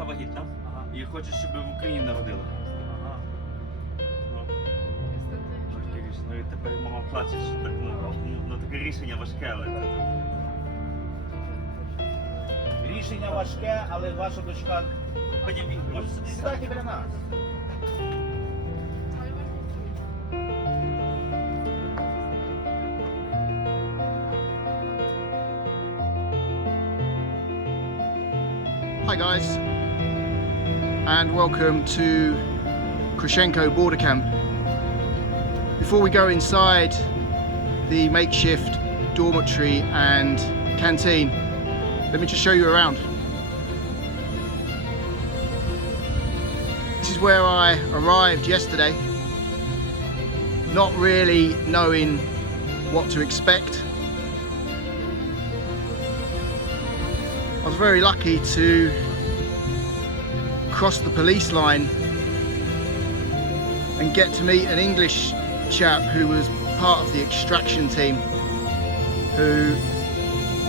жінка вагітна і хоче, щоб в Україні народила. Ну і тепер мама плаче, що так, таке рішення важке, але... Рішення важке, але ваша дочка... Може собі Сідайте біля нас. Hi guys, and welcome to Kroscienko Border Camp. Before we go inside the makeshift dormitory and canteen, let me just show you around. This is where I arrived yesterday, not really knowing what to expect. I was very lucky to cross the police line and get to meet an English chap who was part of the extraction team who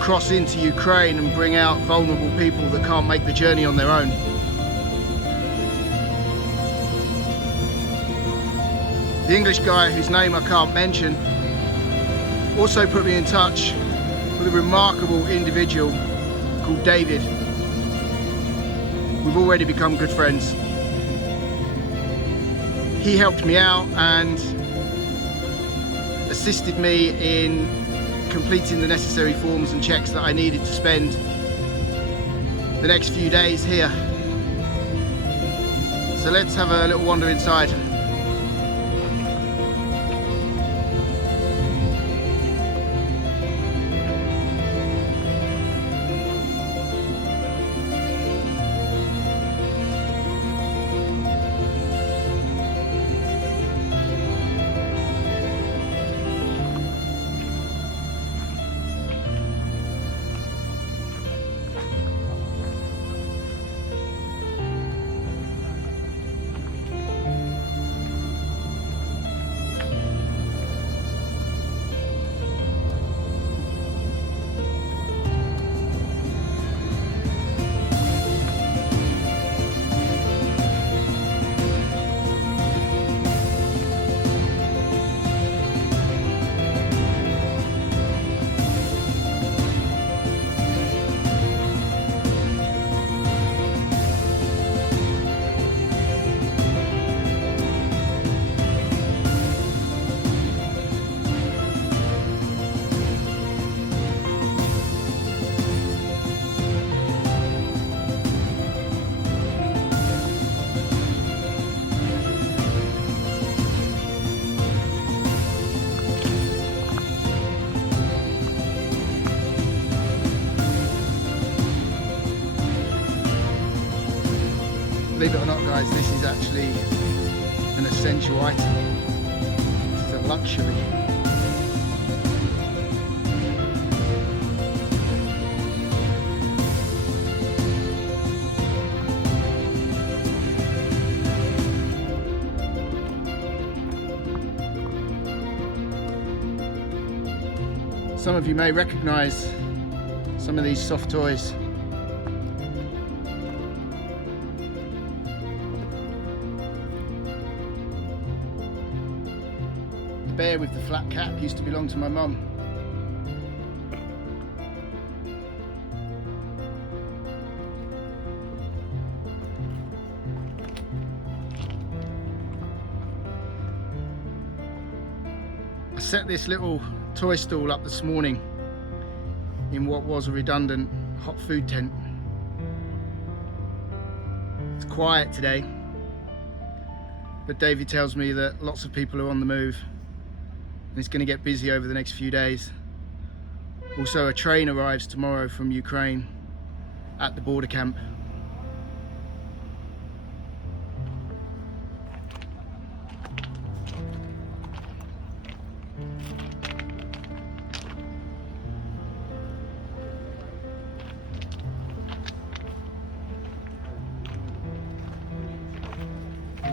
cross into Ukraine and bring out vulnerable people that can't make the journey on their own. The English guy, whose name I can't mention, also put me in touch with a remarkable individual called David. We've already become good friends. He helped me out and assisted me in completing the necessary forms and checks that I needed to spend the next few days here. So let's have a little wander inside. Believe it or not guys, this is actually an essential item. It's a luxury. Some of you may recognise some of these soft toys. The bear with the flat cap used to belong to my mum. I set this little toy stall up this morning in what was a redundant hot food tent. It's quiet today, but David tells me that lots of people are on the move and it's going to get busy over the next few days. Also, a train arrives tomorrow from Ukraine at the border camp.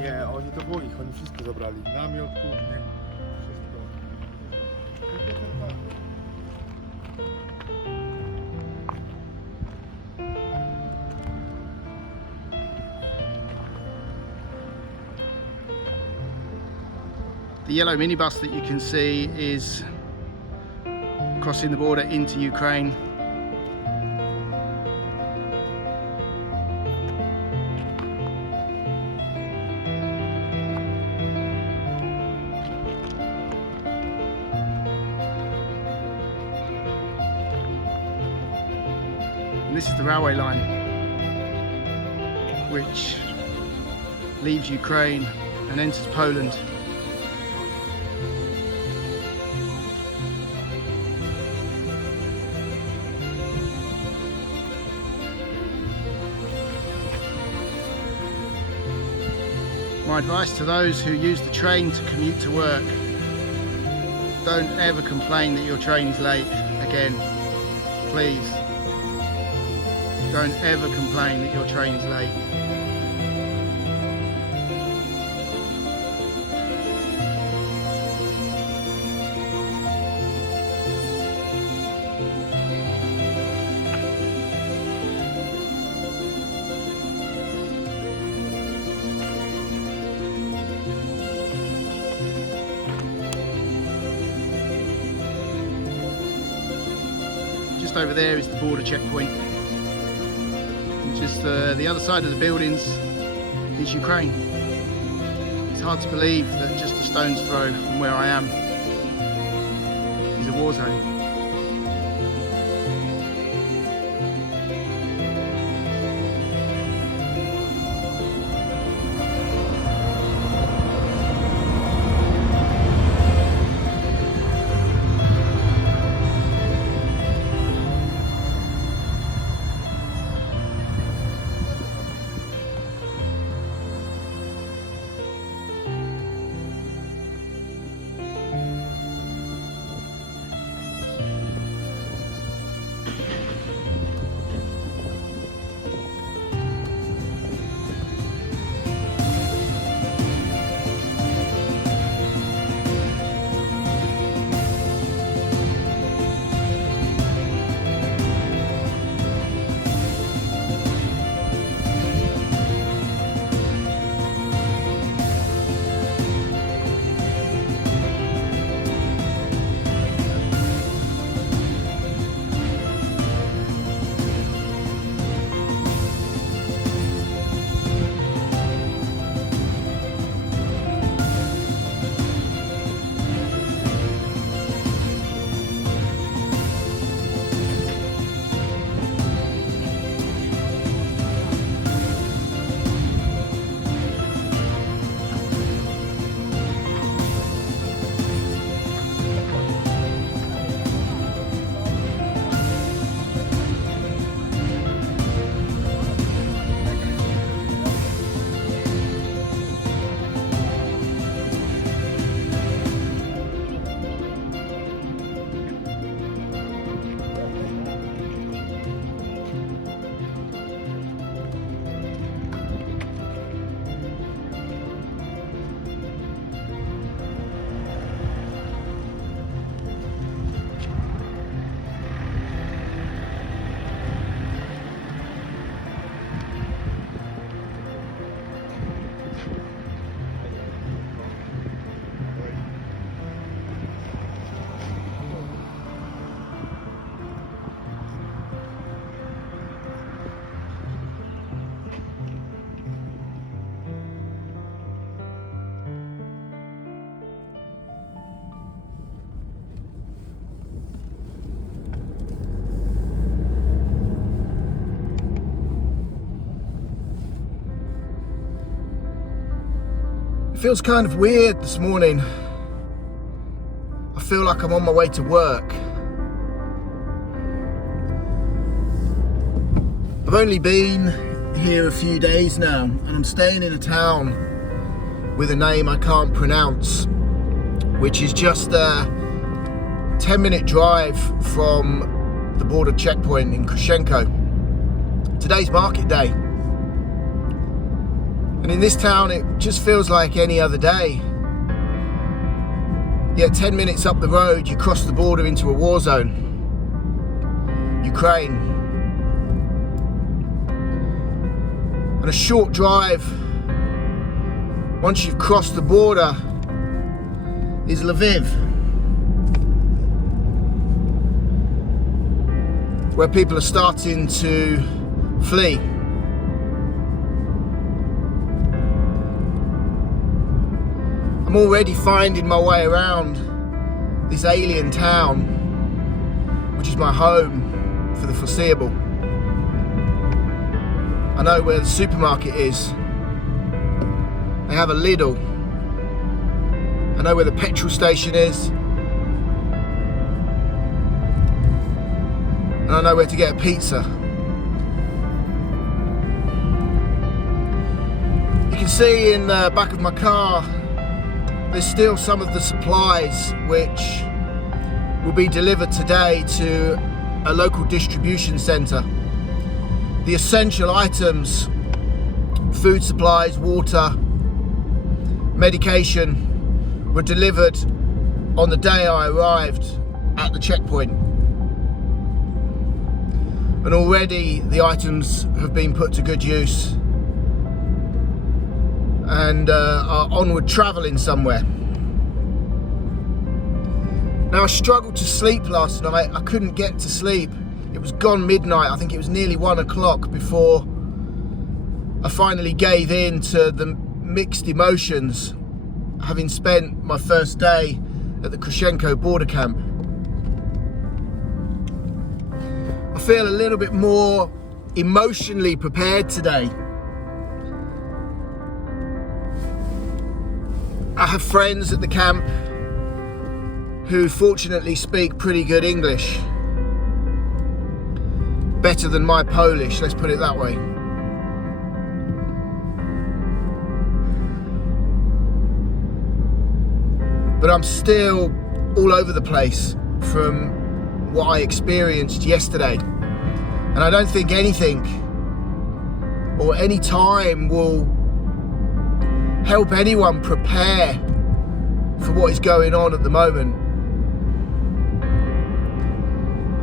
Nie, oni to było ich, oni wszystko zabrali. Namiot, kuchnię, wszystko. The yellow minibus that you can see is crossing the border into Ukraine. And this is the railway line which leaves Ukraine and enters Poland. My advice to those who use the train to commute to work: don't ever complain that your train's late again. Please. Don't ever complain that your train's late. Just over there is the border checkpoint. And just the other side of the buildings is Ukraine. It's hard to believe that just a stone's throw from where I am is a war zone. It feels kind of weird this morning. I feel like I'm on my way to work. I've only been here a few days now, and I'm staying in a town with a name I can't pronounce, which is just a 10-minute drive from the border checkpoint in Kroscienko. Today's market day. And in this town, it just feels like any other day. Yet 10 minutes up the road, you cross the border into a war zone. Ukraine. And a short drive, once you've crossed the border, is Lviv, where people are starting to flee. I'm already finding my way around this alien town, which is my home for the foreseeable. I know where the supermarket is. They have a Lidl. I know where the petrol station is. And I know where to get a pizza. You can see in the back of my car, there's still some of the supplies which will be delivered today to a local distribution centre. The essential items, food supplies, water, medication, were delivered on the day I arrived at the checkpoint. And already the items have been put to good use and are onward travelling somewhere. Now, I struggled to sleep last night. I couldn't get to sleep. It was gone midnight. I think it was nearly 1 o'clock before I finally gave in to the mixed emotions, having spent my first day at the Kroscienko border camp. I feel a little bit more emotionally prepared today. I have friends at the camp who fortunately speak pretty good English. Better than my Polish, let's put it that way. But I'm still all over the place from what I experienced yesterday. And I don't think anything or any time will help anyone prepare for what is going on at the moment.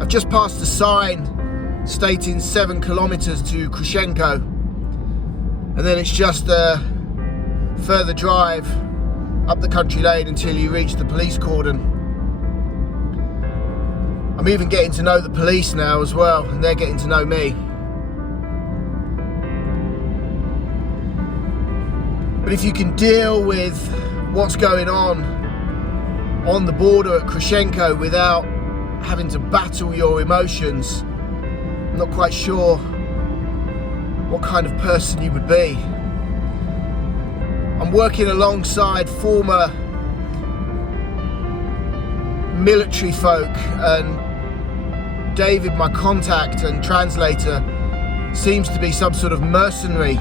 I've just passed a sign stating 7 kilometers to Kroscienko, and then it's just a further drive up the country lane until you reach the police cordon. I'm even getting to know the police now as well, and they're getting to know me. But if you can deal with what's going on the border at Kroscienko without having to battle your emotions, I'm not quite sure what kind of person you would be. I'm working alongside former military folk, and David, my contact and translator, seems to be some sort of mercenary.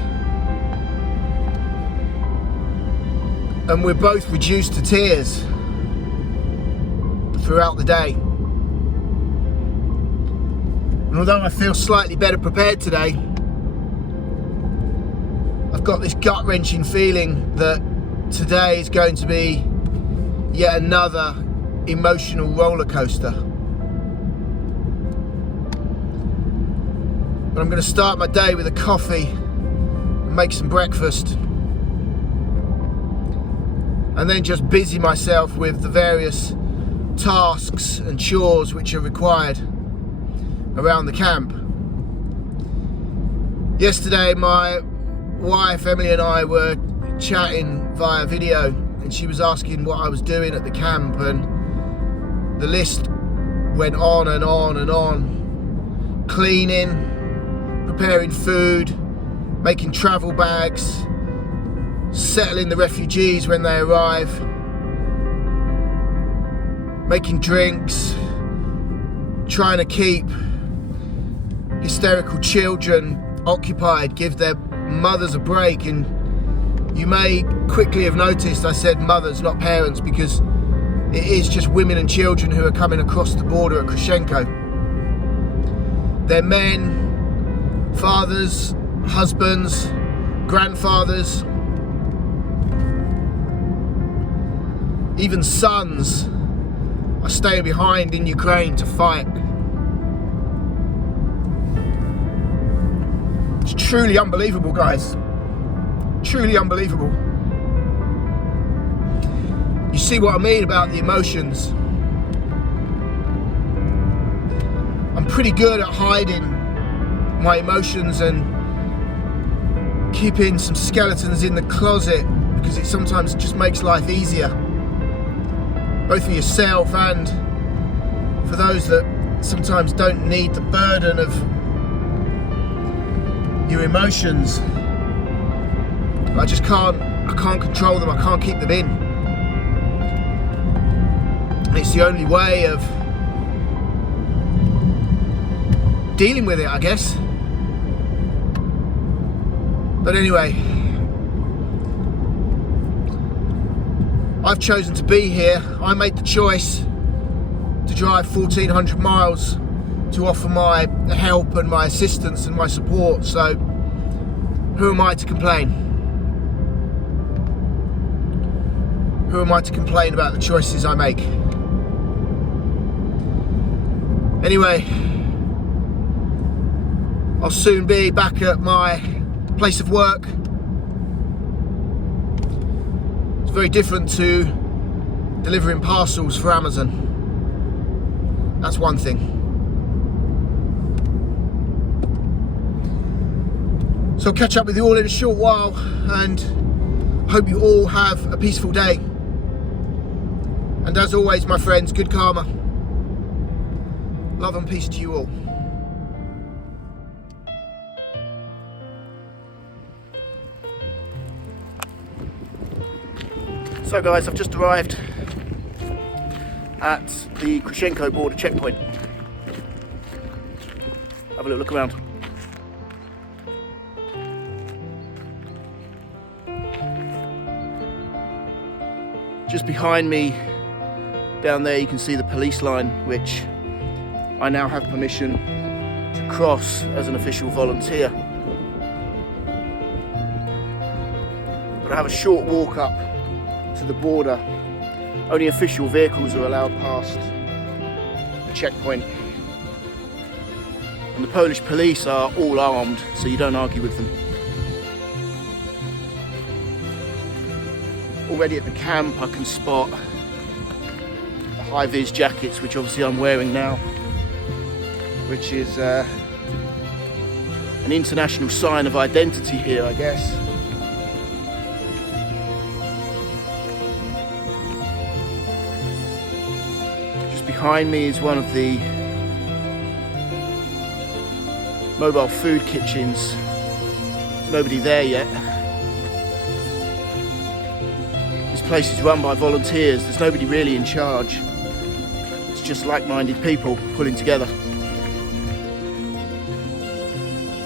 And we're both reduced to tears throughout the day. And although I feel slightly better prepared today, I've got this gut-wrenching feeling that today is going to be yet another emotional roller coaster. But I'm going to start my day with a coffee and make some breakfast, and then just busy myself with the various tasks and chores which are required around the camp. Yesterday my wife Emily and I were chatting via video, and she was asking what I was doing at the camp, and the list went on and on and on. Cleaning, preparing food, making travel bags, settling the refugees when they arrive, making drinks, trying to keep hysterical children occupied, give their mothers a break. And you may quickly have noticed I said mothers, not parents, because it is just women and children who are coming across the border at Kroscienko. They're men, fathers, husbands, grandfathers, even sons are staying behind in Ukraine to fight. It's truly unbelievable, guys. Truly unbelievable. You see what I mean about the emotions? I'm pretty good at hiding my emotions and keeping some skeletons in the closet, because it sometimes just makes life easier, both for yourself and for those that sometimes don't need the burden of your emotions. I can't control them, I can't keep them in. And it's the only way of dealing with it, I guess. But anyway, I've chosen to be here. I made the choice to drive 1,400 miles to offer my help and my assistance and my support, so who am I to complain? Who am I to complain about the choices I make? Anyway, I'll soon be back at my place of work. It's very different to delivering parcels for Amazon. That's one thing. So I'll catch up with you all in a short while, and hope you all have a peaceful day. And as always, my friends, good karma. Love and peace to you all. So guys, I've just arrived at the Kroscienko border checkpoint. Have a little look around. Just behind me, down there, you can see the police line, which I now have permission to cross as an official volunteer. But I have a short walk up to the border. Only official vehicles are allowed past the checkpoint. And the Polish police are all armed, so you don't argue with them. Already at the camp, I can spot the high-vis jackets, which obviously I'm wearing now, which is an international sign of identity here, I guess. Just behind me is one of the mobile food kitchens. There's nobody there yet. This place is run by volunteers. There's nobody really in charge. It's just like-minded people pulling together.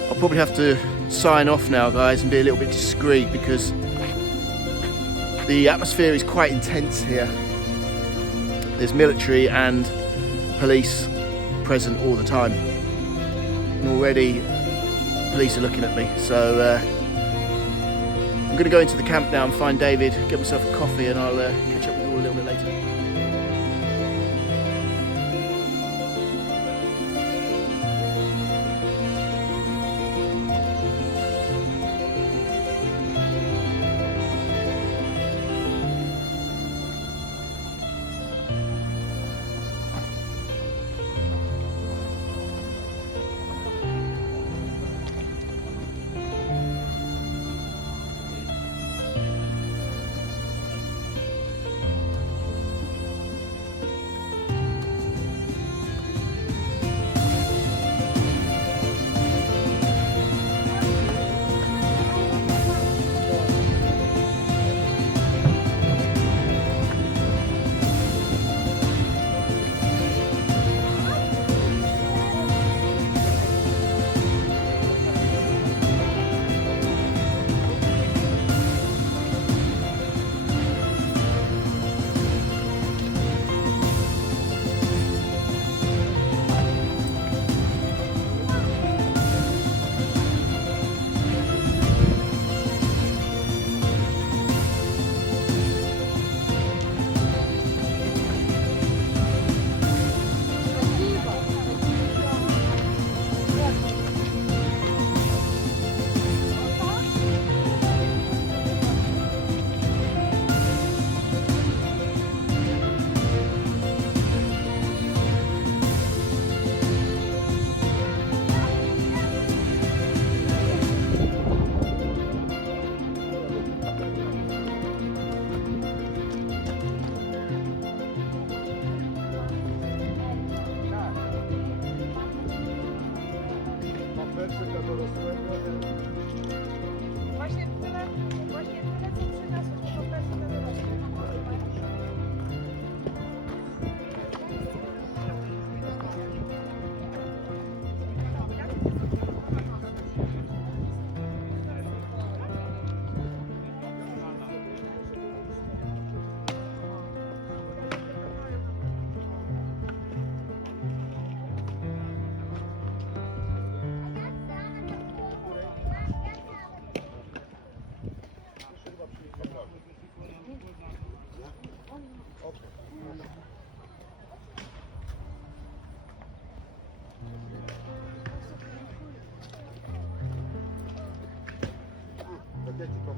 I'll probably have to sign off now, guys, and be a little bit discreet because the atmosphere is quite intense here. There's military and police present all the time. And already police are looking at me, so I'm going to go into the camp now and find David, get myself a coffee, and I'll catch up with you all a little bit later.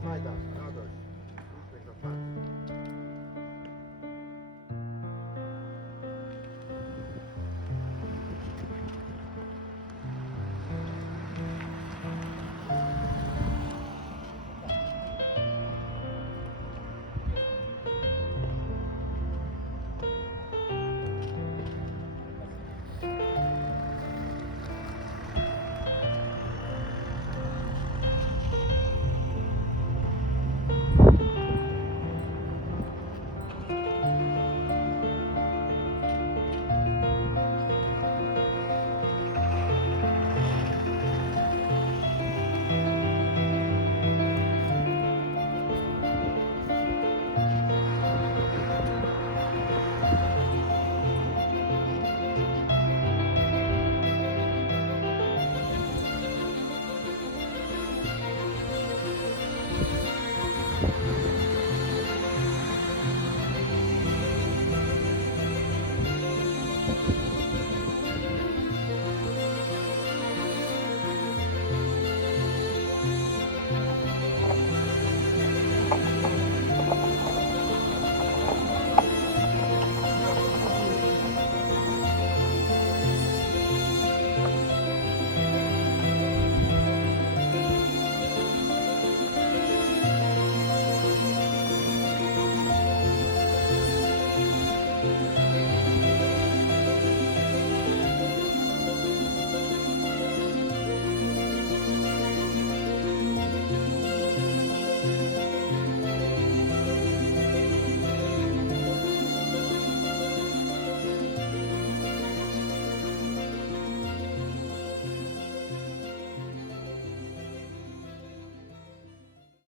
Majdan.